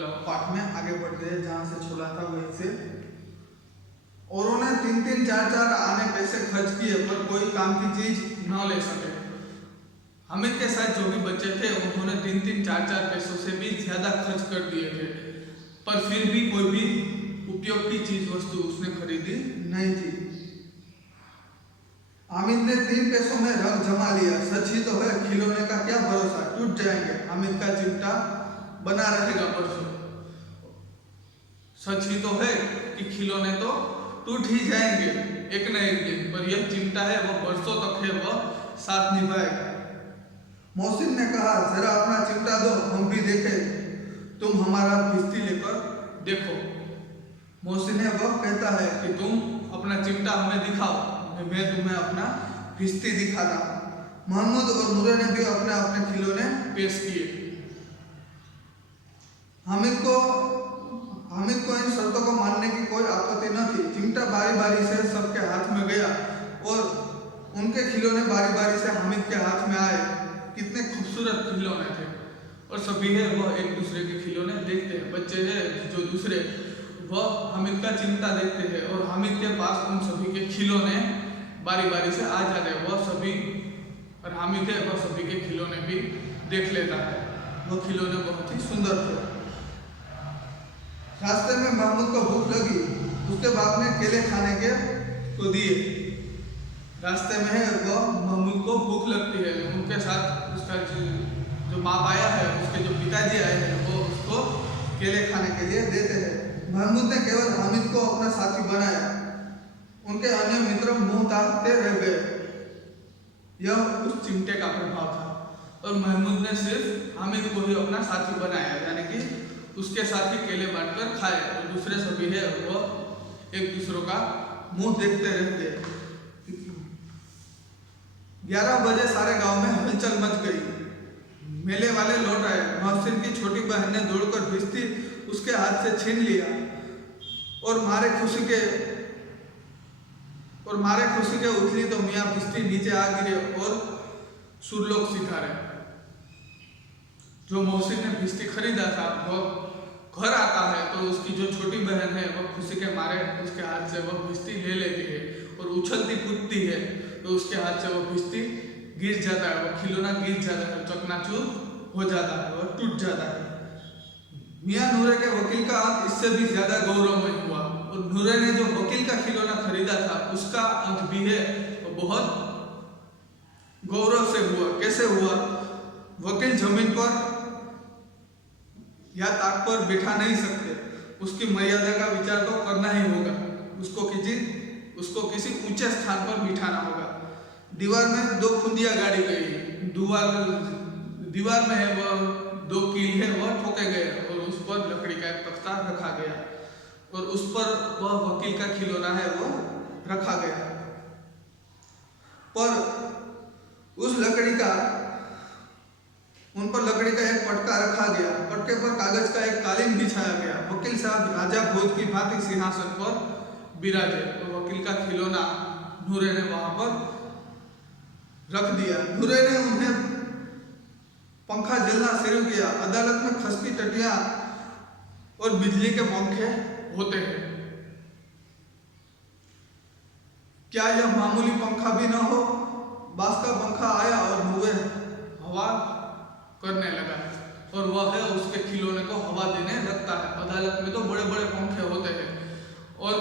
चलो पाठ में आगे बढ़ते हैं, जहाँ से छोड़ा था वहीं से। और उन्हें 3-3, 4-4 आने पैसे खर्च किए पर कोई काम की चीज न ले सके। हामिद के साथ जो भी बच्चे थे उन्होंने 3-3, 4-4 पैसों से भी ज्यादा खर्च कर दिए थे, पर फिर भी कोई भी उपयोग की चीज वस्तु उसने खरीदी नहीं थी। हामिद ने 3 पैसों में रंग जमा लिया। सच ही तो है, खिलौने का क्या भरोसा, टूट जाएंगे। हामिद का चिमटा बना रहेगा परसों। सच ही तो है कि खिलौने तो टूट ही जाएंगे एक न एक दिन, पर यह चिमटा है वो बरसों तक है, वह साथ निभाएगा। मोहसिन ने कहा, जरा अपना चिमटा दो, हम भी देखें। तुम हमारा भिस्ती लेकर देखो। मोहसिन वह कहता है कि तुम अपना चिमटा हमें दिखाओ, मैं तुम्हें अपना भिस्ती दिखाता हूं। मोहम्मद और नूरे ने भी अपने अपने खिलौने पेश किए। हामिद को इन शर्तों को मानने की कोई आपत्ति न थी। चिमटा बारी बारी से सबके हाथ में गया और उनके खिलौने बारी बारी से हामिद के हाथ में आए। कितने खूबसूरत खिलौने थे, और सभी है वह एक दूसरे के खिलौने देखते हैं। बच्चे हैं जो दूसरे वह हामिद का चिमटा देखते हैं, और हामिद के पास उन सभी के खिलौने बारी बारी से आ जाते हैं। वह सभी और हामिद है वह सभी के खिलौने भी देख लेता है। वह खिलौने बहुत ही सुंदर थे। रास्ते में महमूद को भूख लगी। उसके बाप ने केले खाने के को दिए। रास्ते में है वह महमूद को भूख लगती है। उनके साथ उसका जो बाप आया है, उसके जो पिताजी आए हैं, वो उसको केले खाने के लिए देते हैं। महमूद ने केवल हामिद को अपना साथी बनाया। उनके अन्य मित्र मुंह ताकते रह गए। यह उस चिमटे का प्रभाव था, और महमूद ने सिर्फ हामिद को ही अपना साथी बनाया, यानी कि उसके साथ ही केले बांटकर खाए, और दूसरे सभी है वह एक दूसरों का मुंह देखते रहते। 11 बजे सारे गांव में हलचल मच गई। मेले वाले लौट आए। मोहसिन की छोटी बहन ने दौड़कर भिस्ती उसके हाथ से छीन लिया, और मारे खुशी के उछली तो मियाँ भिस्ती नीचे आ गिरे और सुरलोक सिधारे। जो मोहसिन ने भिस्ती खरीदा था वह घर आता है तो उसकी जो छोटी बहन है वह खुशी के मारे उसके हाथ से वह भिस्ती ले लेती है और उछलती कूदती है, तो उसके हाथ से वह भिस्ती गिर जाता है। वह खिलौना गिर जाता है, चकनाचूर हो जाता है, वह टूट जाता है। मियाँ नूरे के वकील का अंत इससे भी ज्यादा गौरवमय हुआ, और नूरे ने जो वकील का खिलौना खरीदा था उसका अंत भी है वो बहुत गौरव से हुआ। कैसे हुआ? वकील जमीन पर या ताक पर बैठा नहीं सकते, उसकी मर्यादा का विचार तो करना ही होगा। उसको किसी ऊंचे स्थान पर बिठाना होगा। दीवार में 2 खुंदियां गाड़ी गई। दीवार में है वह 2 कील है वह ठोके गए, और उस पर लकड़ी का एक तख्ता रखा गया, और उस पर वह वकील का खिलौना है वो रखा गया। पर उन पर लकड़ी का एक पटका रखा गया। पटके पर कागज का एक कालीन बिछाया गया। वकील साहब राजा भोज की भांति सिंहासन पर बिराजे, और वकील का खिलौना नूरे ने वहां पर रख दिया। नूरे ने उन्हें पंखा जलना शुरू किया। अदालत में खसकी टटियां और बिजली के पंखे होते हैं। क्या यह मामूली पंखा भी न हो? बांस का पंखा आया और नूरे हवा करने लगा, और वह है उसके खिलौने को हवा देने लगता है। अदालत में तो बड़े बड़े पंखे होते हैं, और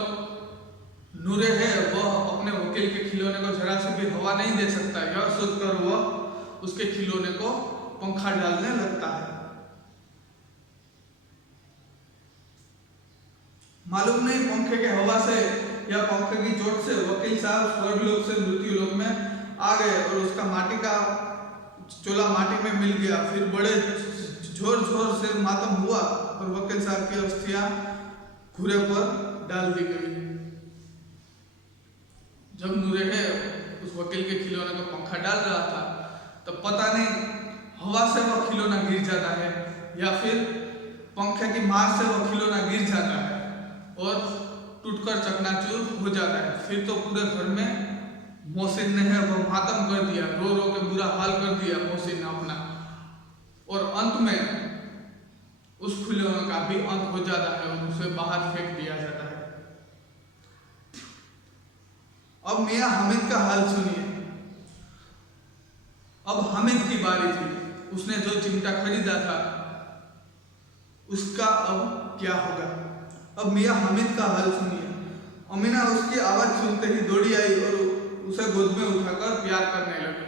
नूरे है वह अपने वकील के खिलौने को जरा से भी हवा नहीं दे सकता। यह सोचकर वह उसके खिलौने को पंखा डालने लगता है। मालूम नहीं पंखे के हवा से या पंखे की चोट से वकील साहब स्वर्गलोक से मृत्युलोक में आ गए, और उसका माटी का चोला माटी में मिल गया। फिर बड़े जोर जोर से मातम हुआ, और वकील साहब की अस्थियां घूरे पर डाल दी गई। जब नूरे है उस वकील के खिलौने को पंखा डाल रहा था, तब पता नहीं हवा से वह खिलौना गिर जाता है या फिर पंखे की मार से वह खिलौना गिर जाता है और टूटकर चकनाचूर हो जाता है। फिर तो पूरे घर में मोहसिन ने है वह मातम कर दिया, रो रो के बुरा हाल कर दिया मोहसिन ने अपना। और अंत में उस खिलौने का भी अंत हो जाता है और उसे बाहर फेंक दिया जाता है। अब मियां हामिद का हाल सुनिए। अब हामिद की बारी थी, उसने जो चिमटा खरीदा था उसका अब क्या होगा। अब मियां हामिद का हाल सुनिए। अमीना उसकी आवाज सुनते ही दौड़ी आई और उसे गोद में उठाकर प्यार करने लगी।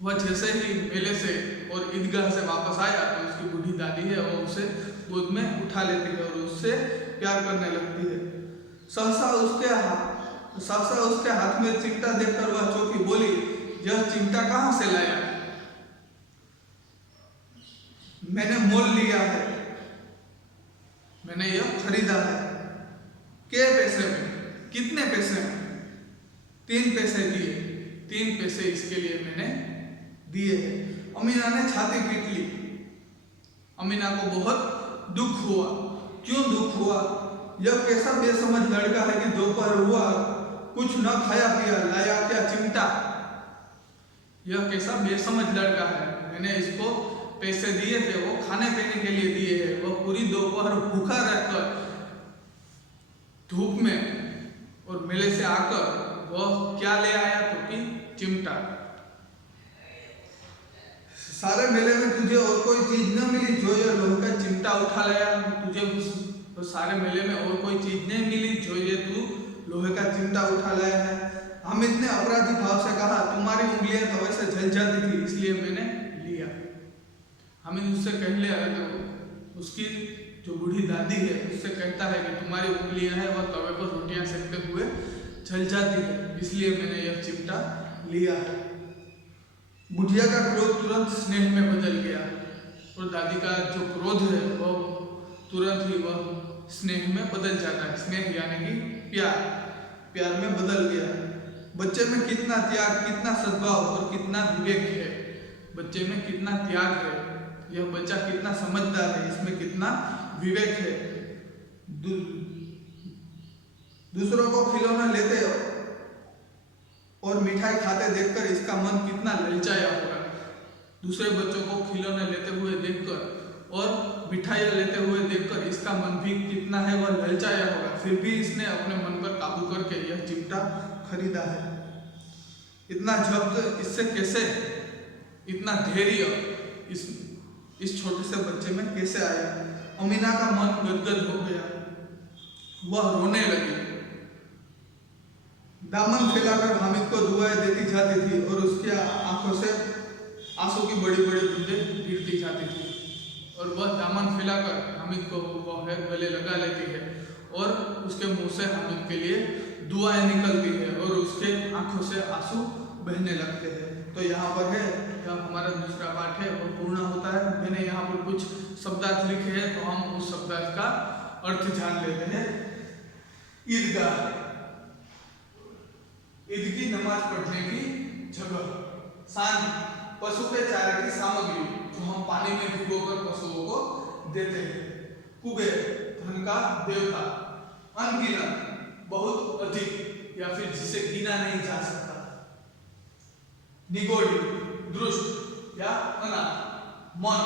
वह जैसे ही मेले से और ईदगाह से वापस आया तो उसकी बूढ़ी दादी है वो उसे गोद में उठा लेती है और उससे प्यार करने लगती है। सहसा उसके हाथ में चिमटा देखकर वह चौंकी, बोली, यह चिमटा कहाँ से लाया? मैंने मोल लिया है, मैंने यह खरीदा है। के पैसे में? कितने पैसे में? 3 पैसे दिए। 3 पैसे इसके लिए मैंने दिए हैं। अमीना ने छाती पीट ली। अमीना को बहुत दुख हुआ। क्यों दुख हुआ? यह कैसा बेसमझ लड़का है कि दोपहर हुआ कुछ न खाया पिया, लाया क्या चिमटा? यह कैसा बेसमझ लड़का है। मैंने इसको पैसे दिए थे, वो खाने पीने के लिए दिए हैं। वह पूरी दोपहर भूखा रहकर धूप में और मेले से आकर वह क्या ले आया? तो कि चिमटा। सारे मेले में तुझे और कोई चीज न मिली जो ये लोहे का चिमटा उठा लाया? तुझे तो सारे मेले में और कोई चीज नहीं मिली जो ये तू लोहे का चिमटा उठा लाया है। हामिद ने अपराधी भाव से कहा, तुम्हारी उंगलियां तो वैसे जल जाती थी इसलिए मैंने लिया। हामिद उससे कह लिया, उसकी जो बूढ़ी दादी है उससे कहता है कि तुम्हारी उंगलियां हैं वह तवे पर रोटियां सेकते हुए जल जाती है इसलिए मैंने यह चिमटा लिया है। बुढ़िया का क्रोध तुरंत स्नेह में बदल गया और दादी का जो क्रोध है वह तुरंत ही वह स्नेह में बदल जाता है। स्नेह यानी कि प्यार में बदल गया। बच्चे में कितना त्याग, कितना सद्भाव और कितना विवेक है। बच्चे में कितना त्याग है, यह बच्चा कितना समझदार है, इसमें कितना विवेक है। दूसरों को खिलौना लेते और मिठाई खाते देखकर इसका मन कितना ललचाया होगा। दूसरे बच्चों को खिलौने लेते हुए देखकर और मिठाइयाँ लेते हुए देखकर इसका मन भी कितना है वह ललचाया होगा। फिर भी इसने अपने मन पर काबू करके यह चिमटा खरीदा है। इतना जब्त इससे कैसे, इतना धैर्य इस छोटे से बच्चे में कैसे आया? अमीना का मन गदगद हो गया, वह रोने लगी। दामन फैलाकर हामिद को दुआएं देती जाती थी और उसकी आंखों से आंसू की बड़ी बड़ी बूंदें गिरती जाती थी और वह दामन फैलाकर हामिद को वह गले लगा लेती है और उसके मुंह से हामिद के लिए दुआएं निकलती है और उसके आंखों से आंसू बहने लगते हैं। तो यहाँ पर है, यह हमारा दूसरा पाठ है और पूर्ण होता है। मैंने यहाँ पर कुछ शब्दार्थ लिखे हैं तो हम उस शब्दार्थ का अर्थ जान लेते हैं। ईदगाह, ईद की नमाज पढ़ने की जगह। सानी, पशु के चारे की सामग्री जो हम पानी में भिगोकर पशुओं को देते हैं। कुबेर, धन का देवता। अनगिनत, बहुत अधिक या फिर जिसे गिना नहीं जा सकता। निगोड़ी, दृष्ट या अनाथ। मन,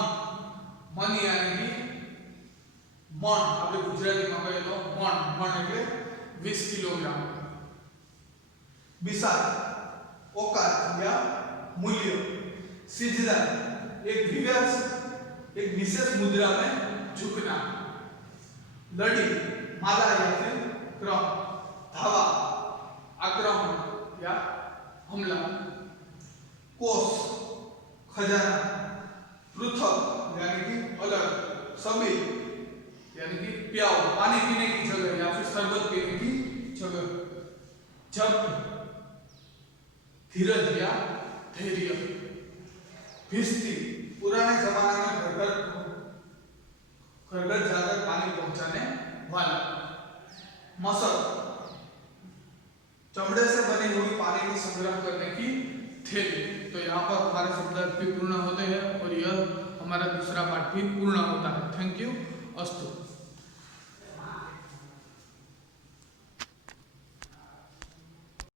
मन यानी कि मन, આપણે ગુજરાતીમાં કહીએ તો મણ એટલે 20 કિલોગ્રામ। बिसात, औकात या मूल्य। सिजदा, एक विशेष मुद्रा में झुकना। लड़ी, माला या फिर क्रम। धावा, आक्रमण या हमला। कोष, खजाना। पृथक यानी कि अलग। सभी यानी कि प्याव, पानी पीने की जगह या फिर शरबत पीने की जगह। जब्त, धीरज या धैर्य। भिस्ती, पुराने जमाने में घर घर जाकर पानी पहुंचाने वाला। मशक, चमड़े से बनी हुई पानी को संग्रह करने की थैली। तो यहाँ पर हमारे शब्दार्थ भी पूर्ण होते हैं और यह हमारा दूसरा पाठ भी पूर्ण होता है। Thank you. अस्तु।